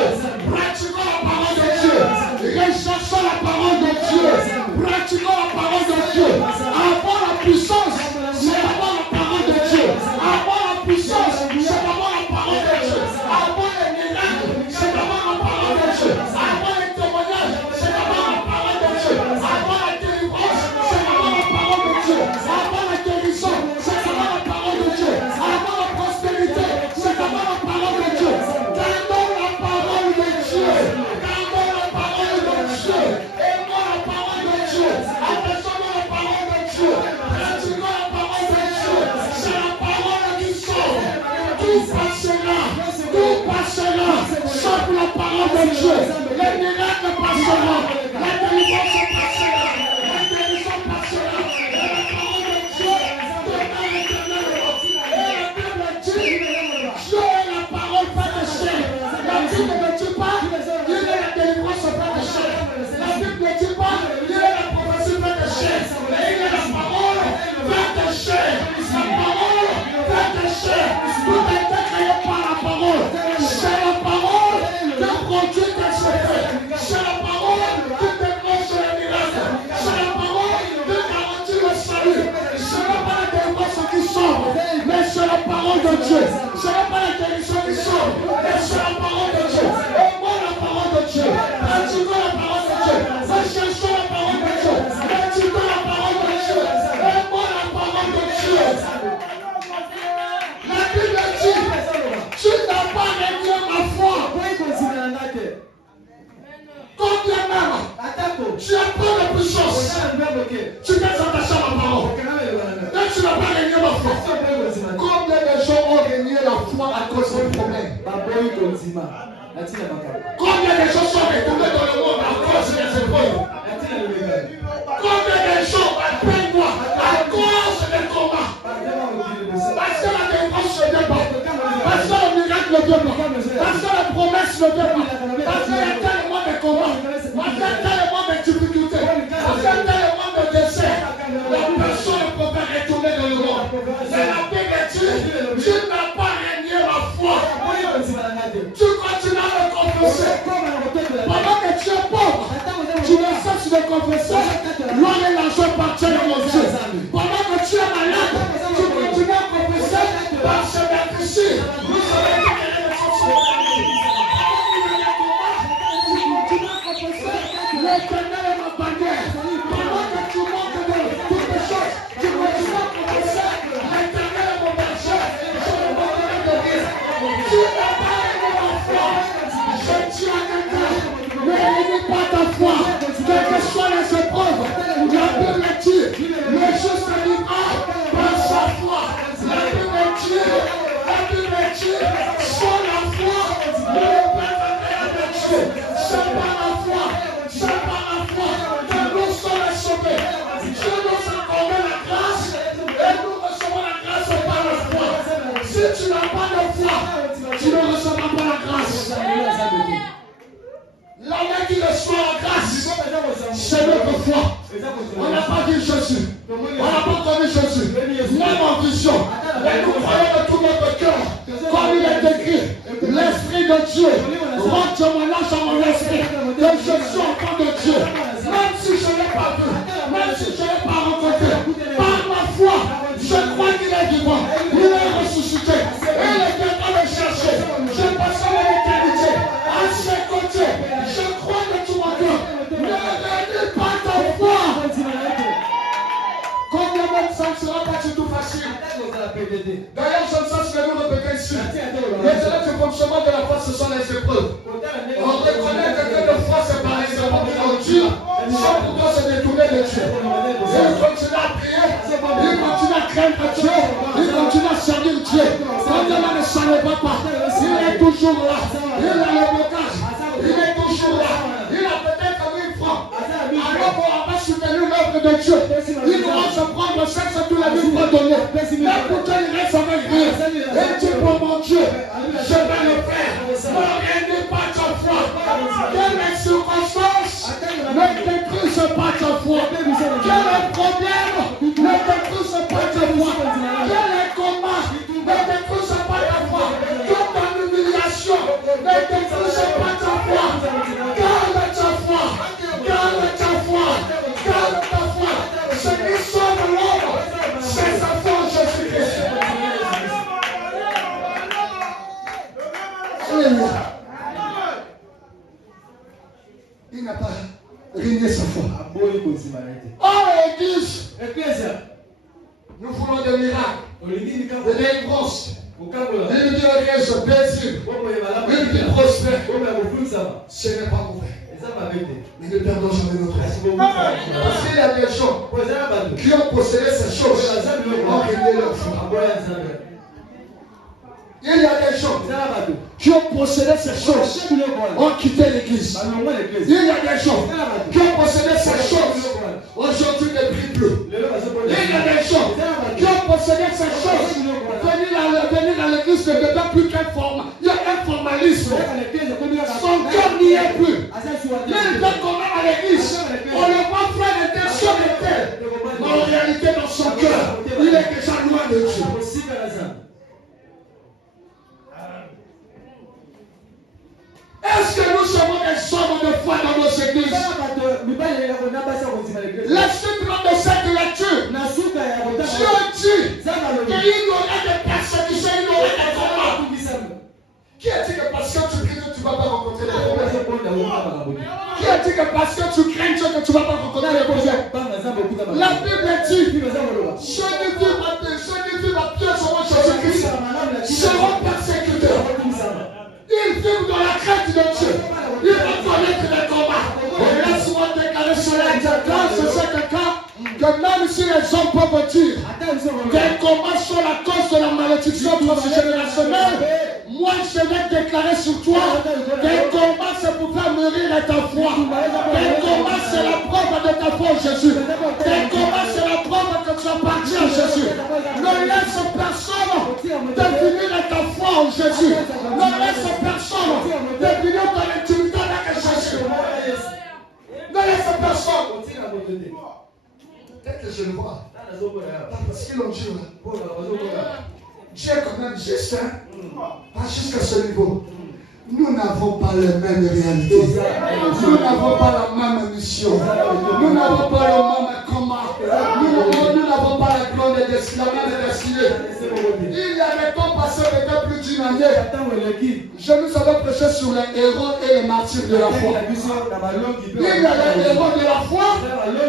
Pratiquons la parole de Dieu. Recherchons la parole de Dieu. Pratiquons la parole de Dieu. Avoir la puissance, c'est avoir la parole de Dieu. Avoir la puissance, c'est avoir la parole de Dieu. Avoir les miracles, c'est avoir la parole de Dieu. Avoir les témoignages, c'est avoir la parole de Dieu. Avoir la délivrance, c'est avoir la parole de Dieu. Avoir la guérison, c'est avoir la parole de Dieu. Avoir la prospérité, c'est avoir la parole de Dieu. Gardons la parole de Dieu. Gardons la parole de Dieu. Aimons la parole de Dieu. Attachons-nous la parole de Dieu. Pratiquons la parole de Dieu. C'est la parole qui sauve. Tout passera. Tout passera. Sauf la parole de Dieu. Les miracles passeront. La délivrance passera. La guérison passera. Et la parole de Dieu demeure éternellement. Et la Bible dit, Dieu est la parole faite de chair. La Bible ne dit pas, il est la délivrance faite de chair. La Bible ne dit pas, il est la prophétie faite de chair. Mais il est la parole faite de chair. La parole faite de chair. Tout a été créé par la parole. C'est la parole qui produit tes secrets. C'est la parole qui déclenche les miracles. C'est la parole qui garantit le salut. Ce n'est pas la délivrance qui sauve, mais c'est la parole de Dieu. Ce n'est pas la guérison qui sauve, mais c'est la parole de Dieu. Aimons la parole de Dieu. Pratiquons la parole de Dieu. Recherchons la parole de Dieu. Pratiquons la parole de Dieu. Aimons la parole de Dieu. La Bible dit, tu foi à cause des problèmes. Combien de gens sont retournés dans le monde à cause des épreuves? Combien de gens appellent moi à cause des combats? Parce que la défense ne vient pas. Parce que le miracle ne vient pas. Parce que la promesse ne vient pas. Parce qu'il y a tellement de combats. Parce qu'il y a tellement de difficultés. Parce qu'il y a tellement de décès. La personne ne peut pas retourner dans le monde. C'est la paix de Dieu. Tu n'as pas régné ma foi. Tu continues à le confesser. Pendant que tu es pauvre, tu ne cesses de confesser. L'or et l'argent appartiennent à mon Dieu. Pendant que tu es malade, tu continues à confesser. Parce que ici, nous sommes l'Éternel est ma bannière. Pendant que tu manques de toutes les choses, tu continues à confesser. L'Éternel est mon berger. Je ne manquerai de rien. Tu n'as pas aimé ma foi. Je tue à quelqu'un. Ne réunis pas ta foi. Quelles que soient les épreuves, la Bible dit, le juste vivra par sa foi. La Bible dit, sans la foi, ne perdrai avec Dieu. C'est par la foi. C'est par la foi que nous sommes sauvés. Dieu nous accorde la grâce et nous recevons la grâce par la foi. Si tu n'as pas de foi, tu ne recevras pas la grâce. L'homme qui reçoit la grâce, c'est notre foi. On n'a pas vu Jésus. On n'a pas connu Jésus. Même en vision. Mais nous croyons de tout notre cœur. Comme il est écrit, l'Esprit de Dieu rentre témoignage à mon esprit que je suis enfant de Dieu. Même si je ne l'ai pas vu, même si je ne l'ai pas rencontré, par ma foi, je crois qu'il est vivant. Il est ressuscité. Et il est venu me chercher. Je passerai l'éternité à ses côtés. Je crois que tu m'as dit. Ne réunis pas ta foi. Combien même ça ne sera pas du tout facile. D'ailleurs, je ne sais ce que nous répétons ici. Les élèves du fonctionnement de la foi, ce sont les épreuves. On reconnaît que de foi, c'est par les épreuves qui ont Dieu. Sans pourtant se détourner de Dieu. Il continue à prier. Il continue à craindre Dieu. Il continue à servir Dieu. Quand il ne savait pas, il est toujours là. Il a le blocage. Il est toujours là. Il a peut-être 1000 francs. Alors qu'on n'a pas soutenu l'œuvre de Dieu. Il doit se prendre 700 tous les 1000 francs donnés. Mais pourtant il reste avec rien. Et Dieu pour mon Dieu, je vais le faire. Ne réunis pas ta foi. Quelle est circonstance ne détruise pas ta foi. Quel est problème ne détruise pas ta foi. Quel est combat ne détruise pas ta foi. Toute ton humiliation ne détruise pas ta foi. Garde ta foi. Garde ta foi. Garde ta foi. Ce qui sauve l'homme, c'est sa foi en Jésus-Christ. Alléluia. Il n'a pas régné sa foi. Oh, Église, nous voulons des miracles, des délivrances, une vie heureuse, paisible, une vie prospère. Ce n'est pas mauvais. Mais ne perdons jamais notre foi. Parce qu'il y a des gens qui ont possédé ces choses ont régné leur foi. Il y a des gens qui ont possédé ces choses, ont quitté l'église. Il y a des gens qui ont possédé ces choses, aujourd'hui ne brillent plus. Il y a des gens qui ont possédé ces choses, venir à l'église ne devient plus qu'un format. Il y a un formalisme. Son cœur n'y est plus. Il vient quand même à l'église. On le voit faire l'intention de terre. Mais en réalité, dans son cœur, il est déjà loin de Dieu. Est-ce que nous sommes des hommes de foi dans nos églises? La suite de cette lecture, Dieu dit qu'il y aurait des persécutions, il y aurait des combats. Qui a dit que parce que tu crains que tu ne vas pas rencontrer les problèmes? Qui a dit que parce que tu crains Dieu que tu ne vas pas rencontrer les problèmes? La Bible dit, ceux qui vivent à pied selon Jésus-Christ seront persécutés. Ils vivent dans la crainte de Dieu. Ils vont connaître les combats. Laisse-moi déclarer cela. C'est ce cas que même si les hommes peuvent dire des combats sont la cause de la malédiction transgénérationnelle, moi je vais déclarer sur toi, tes combats c'est pour faire mûrir ta foi. Tes combats c'est la preuve de ta foi en Jésus. Tes combats c'est la preuve que tu appartiens à Jésus. Ne laisse personne définir ta foi en Jésus. Ne laisse personne définir ton intimité avec Jésus. Ne laisse personne. Peut-être que je le vois. Parce qu'ils l'ont dit. Dieu est quand même juste, hein? Pas jusqu'à ce niveau. Nous n'avons pas les mêmes réalités. Nous n'avons pas la même mission. Nous n'avons pas le même combat. Nous n'avons pas la même destinée. Il y a des temps passés, peut-être plus d'une année. Je nous avais prêché sur les héros et les martyrs de la foi. Il y a les héros de la foi.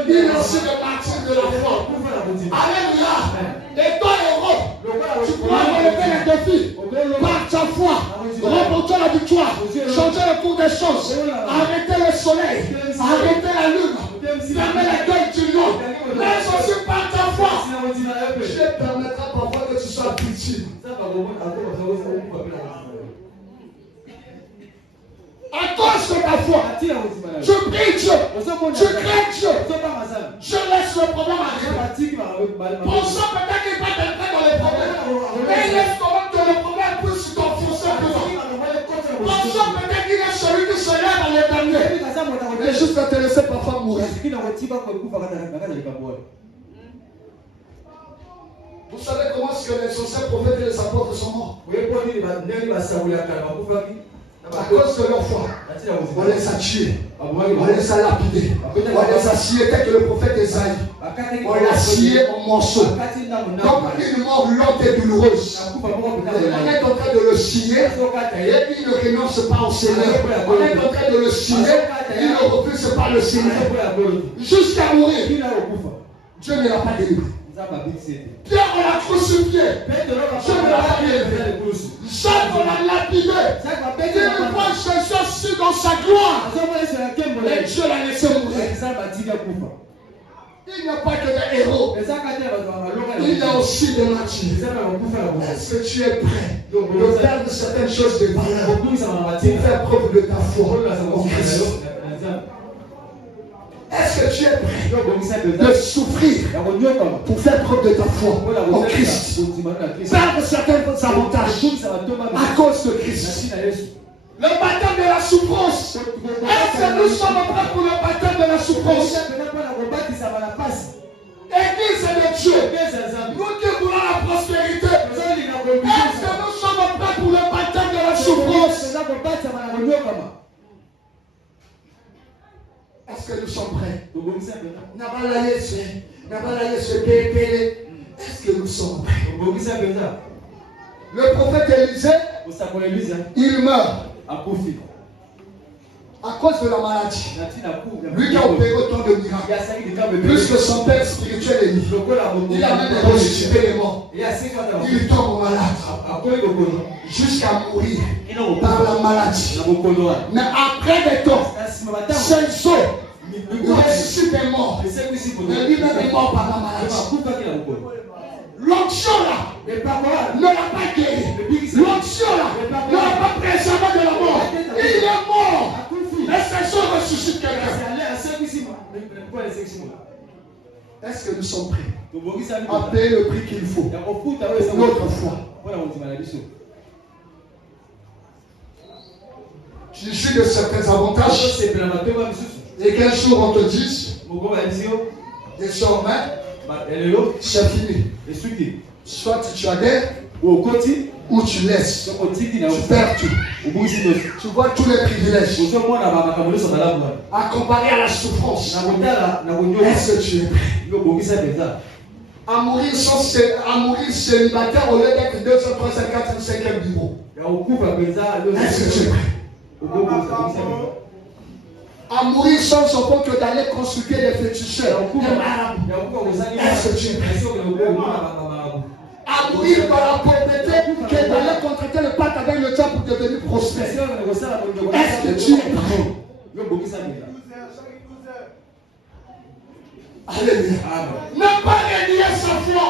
Il y a aussi les martyrs de la foi. Alléluia. Et toi, héros, tu pourras relever les défis par ta foi. Remporter la victoire, changer le cours des choses, arrêter le soleil, arrêter la lune, fermer la gueule du lion, mais aussi par ta foi. Dieu permettra parfois que tu sois victime. À cause de ta foi, tu pries Dieu, tu crains Dieu, je laisse le problème arriver. Pensant peut-être qu'il va t'entrer dans les problèmes, mais laisse comment que le problème puisse t'enfoncer plus loin. Pensant peut-être qu'il est celui qui se lève à l'éternel, mais juste à te laisser parfois mourir. Vous savez comment est-ce que les anciens prophètes et les apôtres sont morts? À cause de leur foi, on les a tués, on les a lapidés, on les a sciés tel que le prophète Esaïe. On l'a scié en morceaux. Comme une mort lente et douloureuse. On est en train de le scier et il ne renonce pas au Seigneur. On est en train de le scier et il ne refuse pas le Seigneur. Jusqu'à mourir. Dieu ne l'a pas délivré. Pierre, on l'a crucifié. Dieu ne l'a pas délivré. Jacques, on l'a lapidé. Il voit Jésus assis dans sa gloire. Et Dieu l'a laissé mourir. Il n'y a pas que des héros. Il y a aussi des martyrs. Est-ce que tu es prêt de perdre certaines choses de valeur pour faire preuve de ta foi en Christ? Est-ce que tu es prêt de souffrir pour faire preuve de ta foi en Christ? Perdre certains avantages à cause de Christ. Le baptême de la souffrance. Est-ce que nous sommes prêts pour le baptême de la souffrance? Église de Dieu, nous qui voulons la prospérité, est-ce que nous sommes prêts pour le baptême de la souffrance? Est-ce que nous sommes prêts? Est-ce que nous sommes prêts? Le prophète Élisée, il meurt à cause de la maladie. Lui qui a opéré autant de miracles, plus que son père spirituel Élie, il a même ressuscité les morts. Il tombe malade jusqu'à mourir par la maladie. Mais après des temps, ses os ressuscitent les morts. Mais lui-même est mort par la maladie. L'onction là ne l'a pas guéri. L'onction là ne l'a pas préservé de la mort. Il est mort. Et ses os ressuscitent quelqu'un. Est-ce que nous sommes prêts à payer le prix qu'il faut pour notre foi? Tu jouis de certains avantages et qu'un jour on te dise désormais c'est fini. Soit tu adhères ou tu laisses. Tu perds tout. Tu vois tous les privilèges. À comparer à la souffrance. Est-ce que tu es prêt à mourir célibataire au lieu d'être 2, 3, 4, 5e bureau? Est-ce que tu es prêt à mourir sans enfant que d'aller consulter des féticheurs? Est-ce que tu es prêt à mourir dans la pauvreté que d'aller contracter le pacte avec le diable pour devenir prospère? Est-ce que tu es prêt? Alléluia. Ne pas renier sa foi.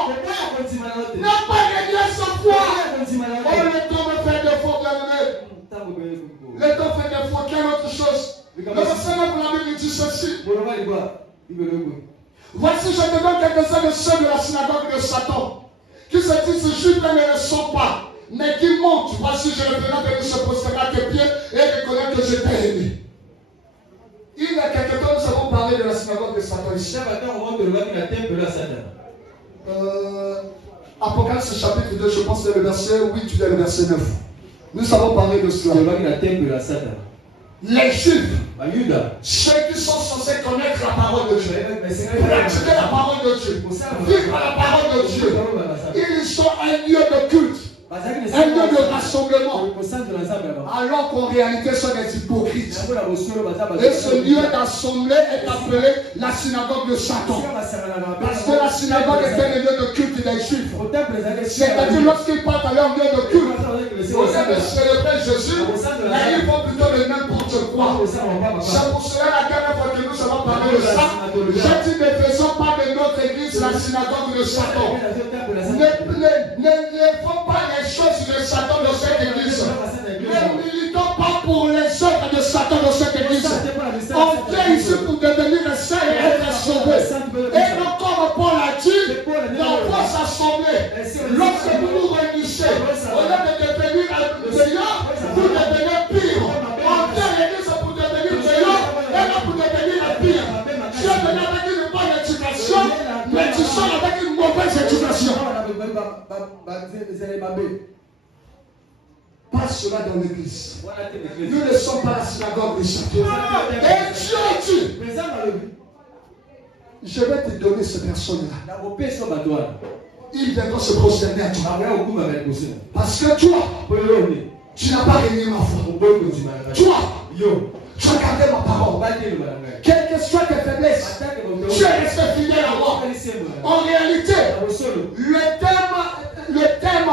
Ne pas renier sa foi. Oh, le temps me fait de fort. dit ceci. Voici, je te donne quelques-uns de ceux de la synagogue de Satan, qui se disent juifs mais ne le sont pas, mais qui montent. Voici, je le demande de se poster à tes pieds et reconnaître que je t'ai aimé. Il y a quelque temps, nous avons parlé de la synagogue de Satan ici. Apocalypse chapitre 2, je pense que c'est le verset 8 ou le verset 9. Nous avons parlé de cela. Les Juifs, ceux qui sont censés connaître la parole de Dieu, pratiquer la parole de Dieu, vivre par la parole de Dieu, ils sont un lieu de culte, un lieu de rassemblement, alors qu'en réalité sont des hypocrites. Et ce lieu d'assemblée est appelé la synagogue de Satan. Parce que la synagogue est un lieu de culte des Juifs. C'est-à-dire lorsqu'ils partent à leur lieu de culte, au lieu de célébrer Jésus, là ils font plutôt le n'importe quoi. C'est pour cela la dernière fois que nous avons parlé de ça, j'ai dit ne faisons pas de notre église la synagogue de Satan. Ne font pas les choses de Satan dans cette église. Ne militons pas pour les œuvres de Satan dans cette église. On vient ici pour devenir saint et être sauvé. Et non comme Paul a dit, dans vos assemblées, lorsque vous nous réunissez, au lieu de devenir meilleur, vous devenez pire. On vient à l'église pour devenir meilleur et non pour devenir pire. Tu es venu avec une bonne éducation, mais tu sors avec une mauvaise éducation. Pas cela dans l'église. Nous ne sommes pas la synagogue de Satan. Et Dieu dit, je vais te donner ces personnes-là. Ils viendront se prosterner à toi. Parce que toi, tu n'as pas régné ma foi. Toi, tu as gardé ma parole. Quelles que soient tes faiblesses, tu es resté fidèle à moi. En réalité, le thème,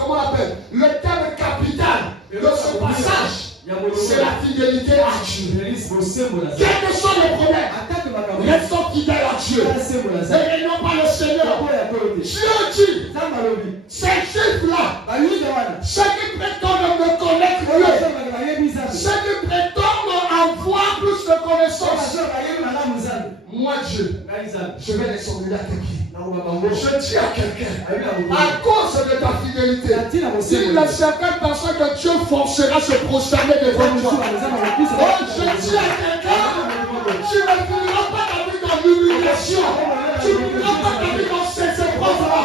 comment on appelle, le thème capital de ce passage, c'est la fidélité à Dieu. Quels que soient les problèmes, restons fidèles à Dieu. Et non pas le Seigneur. Dieu dit, ces Juifs-là, ceux qui prétendent me connaître mieux, ceux qui prétendent avoir plus de connaissances, moi Dieu, je vais les emmener à tes pieds. Je dis à quelqu'un, à cause de ta fidélité, il y a certaines personnes que Dieu forcera à se prosterner devant toi. Oh, je dis à quelqu'un, tu ne finiras pas ta vie dans l'humiliation, tu ne finiras pas ta vie dans ces épreuves-là.